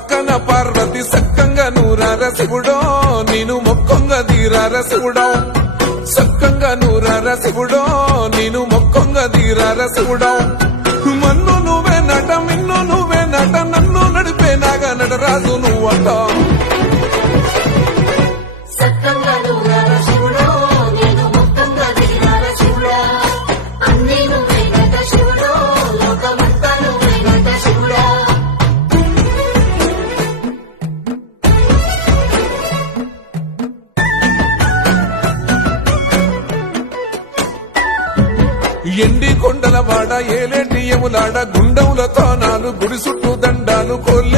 పక్కన పార్వతి సక్కంగా నూరార శివుడో నేను మొక్కంగా తీరార శివుడో సక్కంగా నూరార శివుడో నేను మొక్కంగా తీరార శివుడో మన్ను నువ్వే నట మిన్ను నువ్వే నట నన్ను నడిపే నాగా నటరాజు నువ్వంట ఎండి కొండల వాడ ఏలేటి యములాడ గుండములతో నాలు గుడి చుట్టూ దండాలు కోలి